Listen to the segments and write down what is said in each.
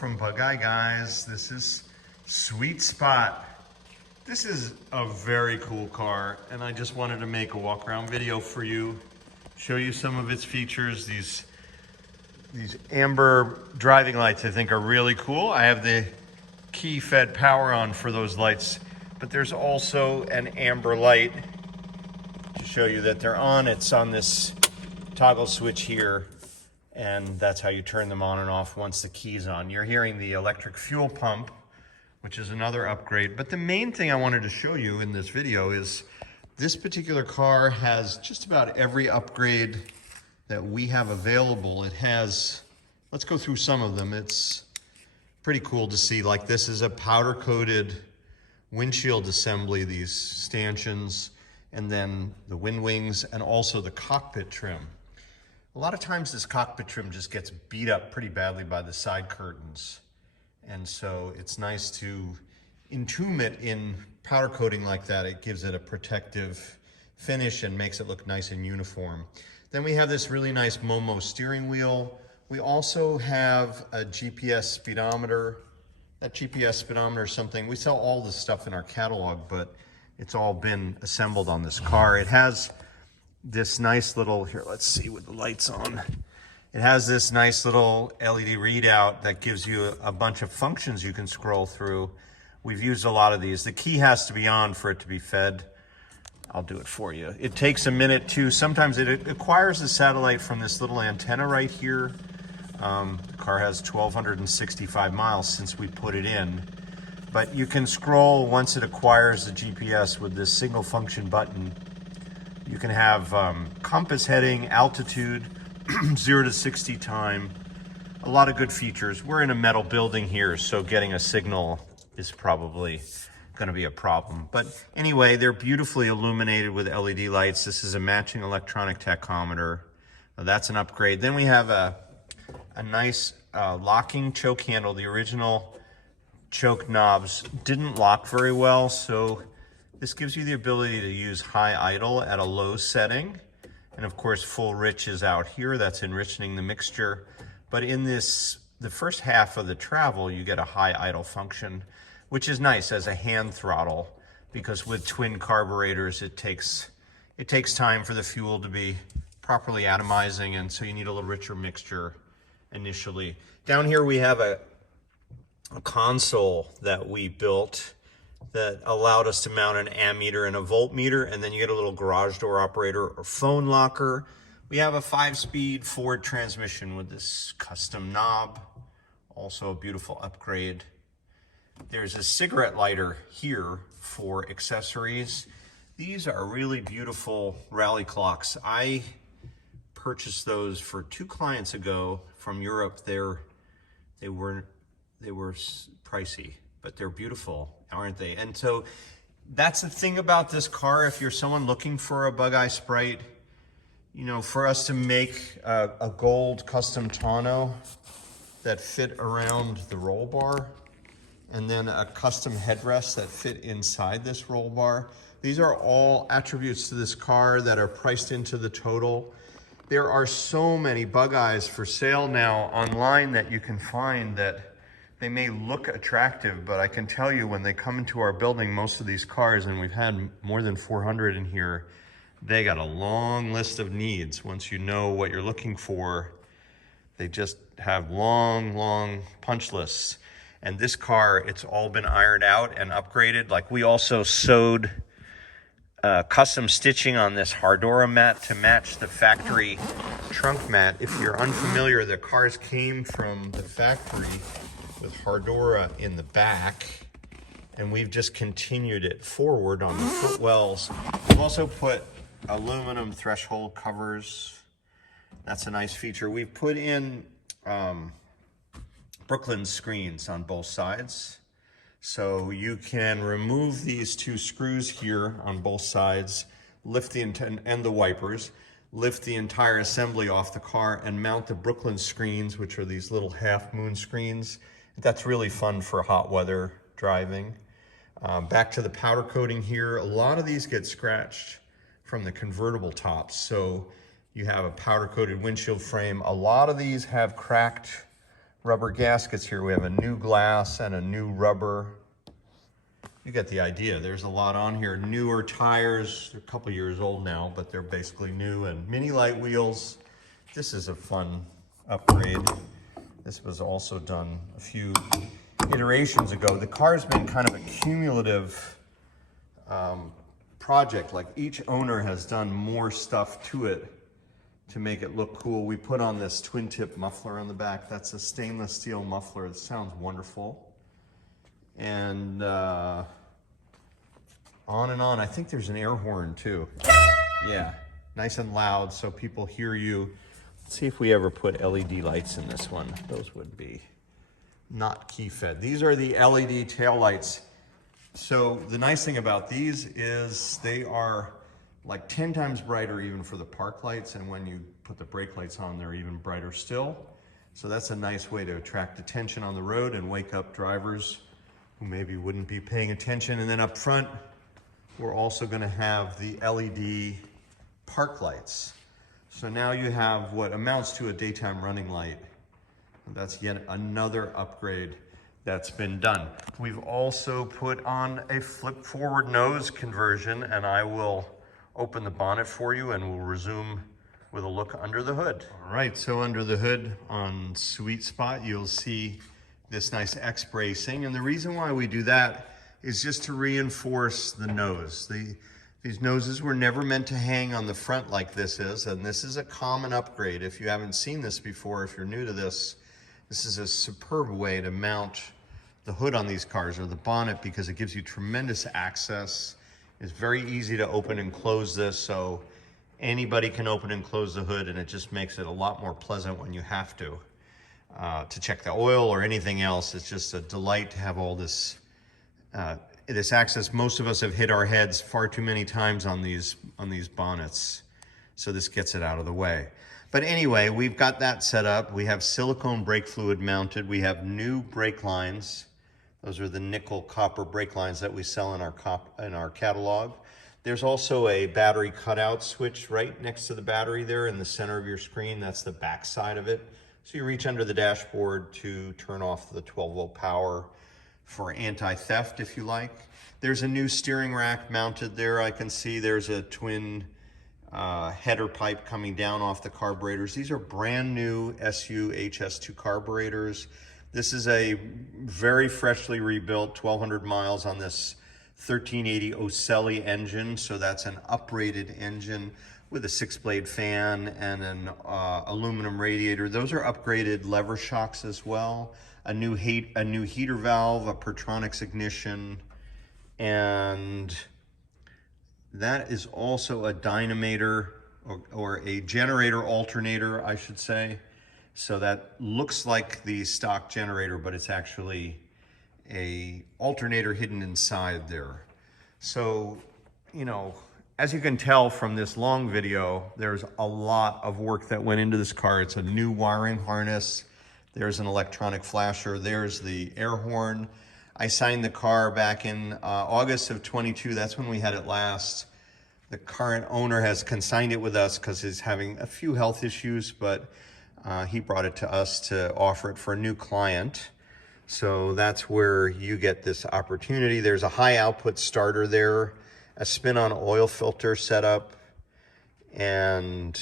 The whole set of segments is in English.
from Bugeye, guys. This is Sweet Spot. This is a very cool car, and I just wanted to make a walk around video for you, show you some of its features. These amber driving lights I think are really cool. I have the key fed power on for those lights, but there's also an amber light to show you that they're on. It's on this toggle switch here, and that's how you turn them on and off once the key's on. You're hearing the electric fuel pump, which is another upgrade. But the main thing I wanted to show you in this video is this particular car has just about every upgrade that we have available. It has, let's go through some of them. It's pretty cool to see. Like, this is a powder coated windshield assembly, these stanchions, and then the wind wings, and also the cockpit trim. A lot of times this cockpit trim just gets beat up pretty badly by the side curtains. And so it's nice to entomb it in powder coating like that. It gives it a protective finish and makes it look nice and uniform. Then we have this really nice Momo steering wheel. We also have a GPS speedometer. That GPS speedometer is something, we sell all this stuff in our catalog, but it's all been assembled on this car. It has this nice little, here, let's see with the lights on. It has this nice little LED readout that gives you a bunch of functions you can scroll through. We've used a lot of these. The key has to be on for it to be fed. I'll do it for you. It takes a minute too. Sometimes it acquires the satellite from this little antenna right here. The car has 1,265 miles since we put it in. But you can scroll once it acquires the GPS with this single function button. You can have compass heading, altitude, 0 to 60 time, a lot of good features. We're in a metal building here, so getting a signal is probably gonna be a problem. But anyway, they're beautifully illuminated with LED lights. This is a matching electronic tachometer. That's an upgrade. Then we have a nice locking choke handle. The original choke knobs didn't lock very well, so this gives you the ability to use high idle at a low setting. And of course, full rich is out here. That's enriching the mixture. But in this, the first half of the travel, you get a high idle function, which is nice as a hand throttle, because with twin carburetors, it takes time for the fuel to be properly atomizing, and so you need a little richer mixture initially. Down here we have a console that we built that allowed us to mount an ammeter and a voltmeter, and then you get a little garage door operator or phone locker. We have a 5-speed Ford transmission with this custom knob, also a beautiful upgrade. There's a cigarette lighter here for accessories. These are really beautiful rally clocks. I purchased those for 2 clients ago from Europe. They were pricey, but they're beautiful, aren't they? And so that's the thing about this car. If you're someone looking for a Bugeye Sprite, you know, for us to make a gold custom tonneau that fit around the roll bar, and then a custom headrest that fit inside this roll bar. These are all attributes to this car that are priced into the total. There are so many Bugeyes for sale now online that you can find that they may look attractive, but I can tell you when they come into our building, most of these cars, and we've had more than 400 in here, they got a long list of needs. Once you know what you're looking for, they just have long punch lists. And this car, it's all been ironed out and upgraded. Like, we also sewed custom stitching on this Hardora mat to match the factory trunk mat. If you're unfamiliar, the cars came from the factory with Hardora in the back, and we've just continued it forward on the footwells. We've also put aluminum threshold covers. That's a nice feature. We've put in Brooklyn screens on both sides. So you can remove these 2 screws here on both sides, lift and the wipers, lift the entire assembly off the car and mount the Brooklyn screens, which are these little half moon screens. That's really fun for hot weather driving. Back to the powder coating here. A lot of these get scratched from the convertible tops. So you have a powder coated windshield frame. A lot of these have cracked rubber gaskets here. We have a new glass and a new rubber. You get the idea. There's a lot on here. Newer tires, they're a couple years old now, but they're basically new, and mini light wheels. This is a fun upgrade. This was also done a few iterations ago. The car's been kind of a cumulative project. Like each owner has done more stuff to it to make it look cool. We put on this twin tip muffler on the back. That's a stainless steel muffler. It sounds wonderful. And on and on. I think there's an air horn too. Yeah, nice and loud so people hear you. Let's see if we ever put LED lights in this one. Those would be not key fed. These are the LED tail lights. So the nice thing about these is they are like 10 times brighter even for the park lights, and when you put the brake lights on, they're even brighter still. So that's a nice way to attract attention on the road and wake up drivers who maybe wouldn't be paying attention. And then up front, we're also going to have the LED park lights. So now you have what amounts to a daytime running light. That's yet another upgrade that's been done. We've also put on a flip forward nose conversion, and I will open the bonnet for you and we'll resume with a look under the hood. All right, so under the hood on sweet spot, you'll see this nice X bracing. And the reason why we do that is just to reinforce the nose. These noses were never meant to hang on the front like this is, and this is a common upgrade. If you haven't seen this before, if you're new to this, this is a superb way to mount the hood on these cars, or the bonnet, because it gives you tremendous access. It's very easy to open and close this, so anybody can open and close the hood, and it just makes it a lot more pleasant when you have to check the oil or anything else. It's just a delight to have all this this access. Most of us have hit our heads far too many times on these bonnets, so this gets it out of the way. But anyway, we've got that set up. We have silicone brake fluid mounted. We have new brake lines. Those are the nickel copper brake lines that we sell in our catalog. There's also a battery cutout switch right next to the battery there in the center of your screen. That's the back side of it. So you reach under the dashboard to turn off the 12-volt power for anti-theft, if you like. There's a new steering rack mounted there. I can see there's a twin header pipe coming down off the carburetors. These are brand new SU HS2 carburetors. This is a very freshly rebuilt 1,200 miles on this 1380 Ocelli engine. So that's an uprated engine with a 6-blade fan and an aluminum radiator. Those are upgraded lever shocks as well. A new heater valve, a Pertronix ignition, and that is also a dynamometer or a generator alternator, I should say. So that looks like the stock generator, but it's actually a alternator hidden inside there. So, you know, as you can tell from this long video, there's a lot of work that went into this car. It's a new wiring harness. There's an electronic flasher. There's the air horn. I signed the car back in August of 22. That's when we had it last. The current owner has consigned it with us because he's having a few health issues, but he brought it to us to offer it for a new client. So that's where you get this opportunity. There's a high output starter there, a spin-on oil filter setup, and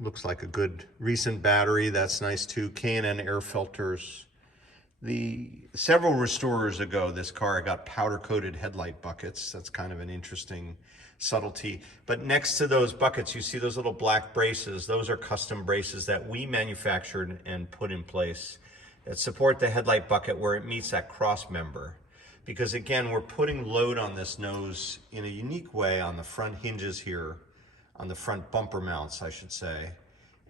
looks like a good recent battery. That's nice too. K&N air filters. Several restorers ago, this car got powder-coated headlight buckets. That's kind of an interesting subtlety. But next to those buckets, you see those little black braces. Those are custom braces that we manufactured and put in place that support the headlight bucket where it meets that cross member. Because again, we're putting load on this nose in a unique way on the front hinges here, on the front bumper mounts, I should say.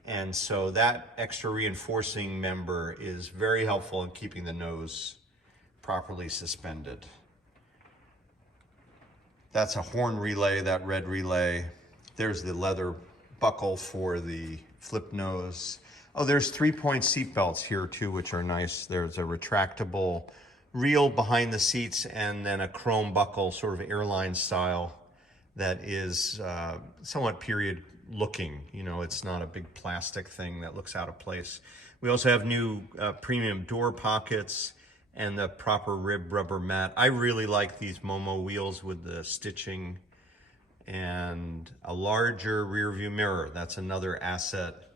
And so that extra reinforcing member is very helpful in keeping the nose properly suspended. That's a horn relay, that red relay. There's the leather buckle for the flip nose. Oh, there's 3-point seat belts here too, which are nice. There's a retractable reel behind the seats and then a chrome buckle, sort of airline style, that is somewhat period looking. You know, it's not a big plastic thing that looks out of place. We also have new premium door pockets and the proper rib rubber mat. I really like these Momo wheels with the stitching and a larger rear view mirror. That's another asset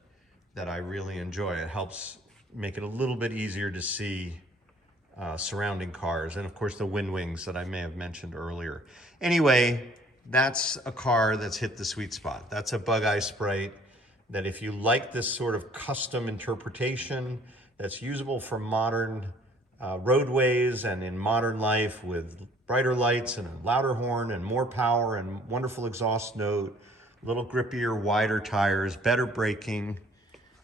that I really enjoy. It helps make it a little bit easier to see surrounding cars. And of course the wind wings that I may have mentioned earlier. Anyway, that's a car that's hit the sweet spot. That's a Bugeye Sprite that if you like this sort of custom interpretation that's usable for modern roadways and in modern life with brighter lights and a louder horn and more power and wonderful exhaust note, a little grippier, wider tires, better braking.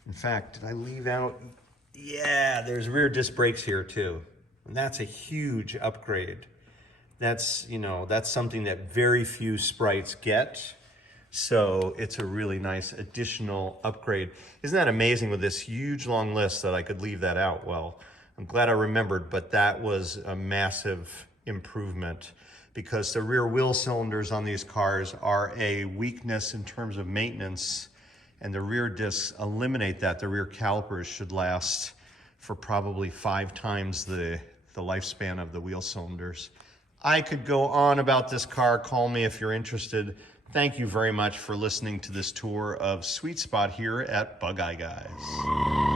In fact, did I leave out? Yeah, there's rear disc brakes here too. And that's a huge upgrade. That's, you know, that's something that very few Sprites get. So it's a really nice additional upgrade. Isn't that amazing with this huge long list that I could leave that out? Well, I'm glad I remembered, but that was a massive improvement because the rear wheel cylinders on these cars are a weakness in terms of maintenance, and the rear discs eliminate that. The rear calipers should last for probably 5 times the lifespan of the wheel cylinders. I could go on about this car. Call me if you're interested. Thank you very much for listening to this tour of Sweet Spot here at Bugeye Guys.